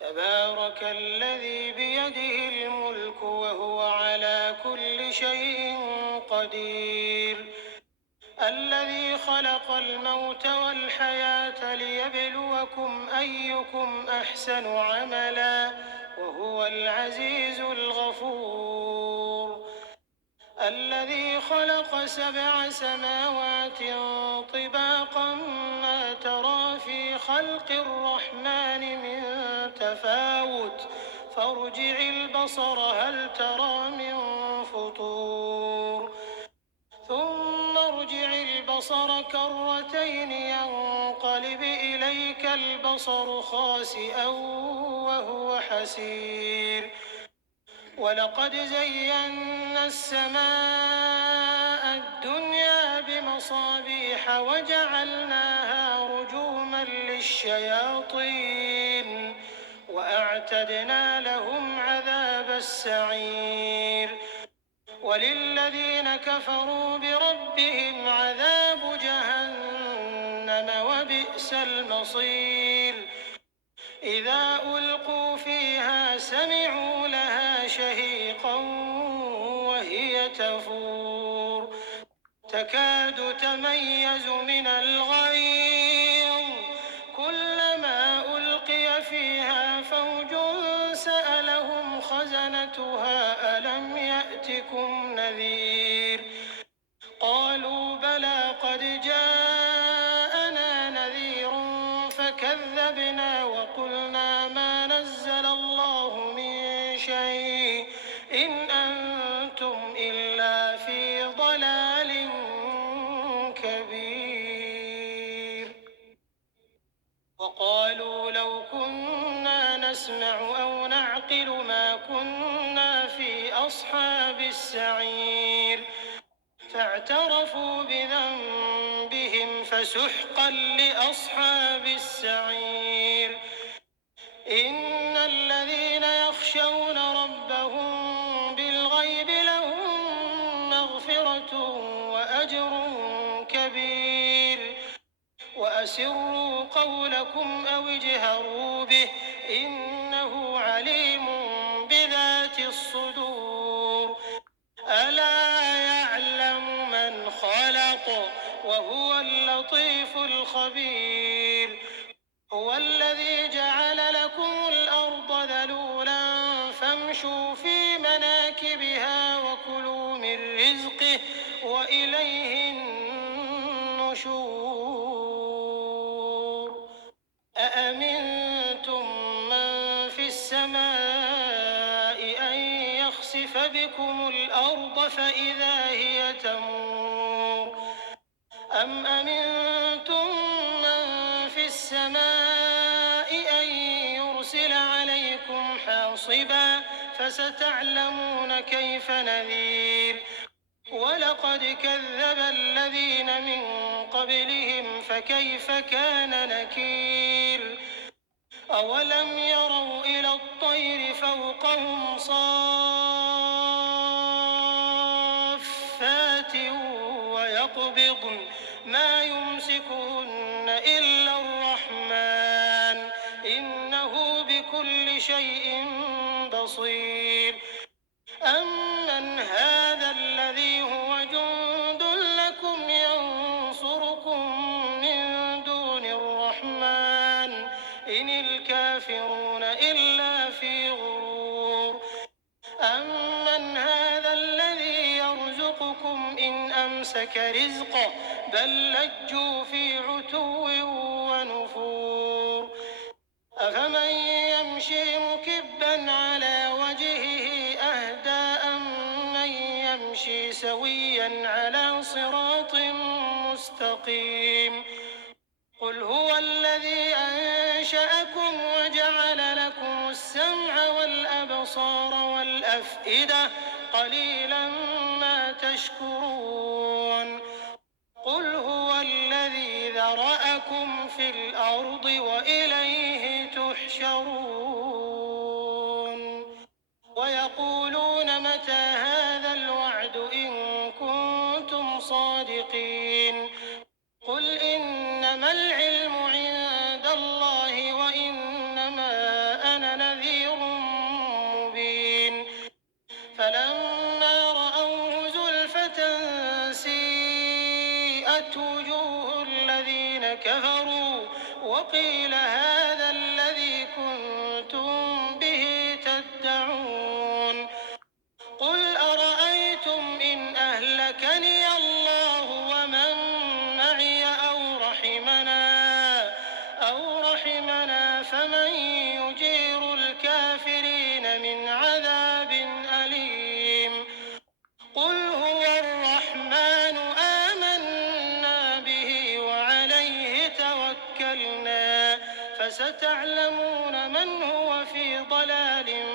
تبارك الذي بيده الملك وهو على كل شيء قدير الذي خلق الموت والحياة ليبلوكم أيكم أحسن عملا وهو العزيز الغفور الذي خلق 7 سماوات طباقا ما ترى في خلق الرحمن من تفاوت فارجع البصر هل ترى من فطور ثم ارجع البصر كرتين ينقلب إليك البصر خاسئا وهو حسير ولقد زينا السماء الدنيا بمصابيح وجعلناها رجوما للشياطين وأعتدنا لهم عذاب السعير وللذين كفروا بربهم عذاب جهنم وبئس المصير إذا ألقوا فيها سمعوا لها شهيقا وهي تفور تكاد تميز من الغيظ كلما ألقي فيها فوج سألهم خزنتها ألم يأتكم نذير قالوا بلى قد جاءنا نذير فكذبنا وقلنا ما نزل الله من شيء إن أنتم إلا في ضلال كبير وقالوا لو كنا نسمع أو نعقل ما كنا في أصحاب السعير فاعترفوا بذنبهم فسحقا لأصحاب السعير إن الذين يخشون ربهم بالغيب لهم مغفرة وأجر كبير وأسروا قولكم أو اجهروا به إنه عليم بذات الصدور ألا يعلم من خلق وهو اللطيف الخبير هو الذي جعل لكم الأرض ذلولا فامشوا في مناكبها وكلوا من رزقه وإليه النشور أأمنتم من في السماء أن يخسف بكم الأرض فإذا هي تمور أم أمنتم من في السماء أن يرسل عليكم حاصبا فستعلمون كيف نذير ولقد كذب الذين من قبلهم فكيف كان نكير أولم يروا إلى الطير فوقهم صافات ويقبضن ما يمسكهن إلا الرحمن إنه بكل شيء بصير أمن هذا الذي هو جند لكم ينصركم من دون الرحمن إن الكافرون إلا في غرور أمن هذا الذي يرزقكم إن أمسك رزقه بل لجوا في عتو ونفور أفمن يمشي مكبا على وجهه أهدى أمن يمشي سويا على صراط مستقيم قل هو الذي أنشأكم وجعل لكم السمع والأبصار والأفئدة قليلا ما تشكرون قل هو الذي ذرأكم في الأرض وإليه تحشرون ويقولون متى هذا الوعد إن كنتم صادقين قل إنما العلم عند الله وإنما أنا فستعلمون من هو في ضلال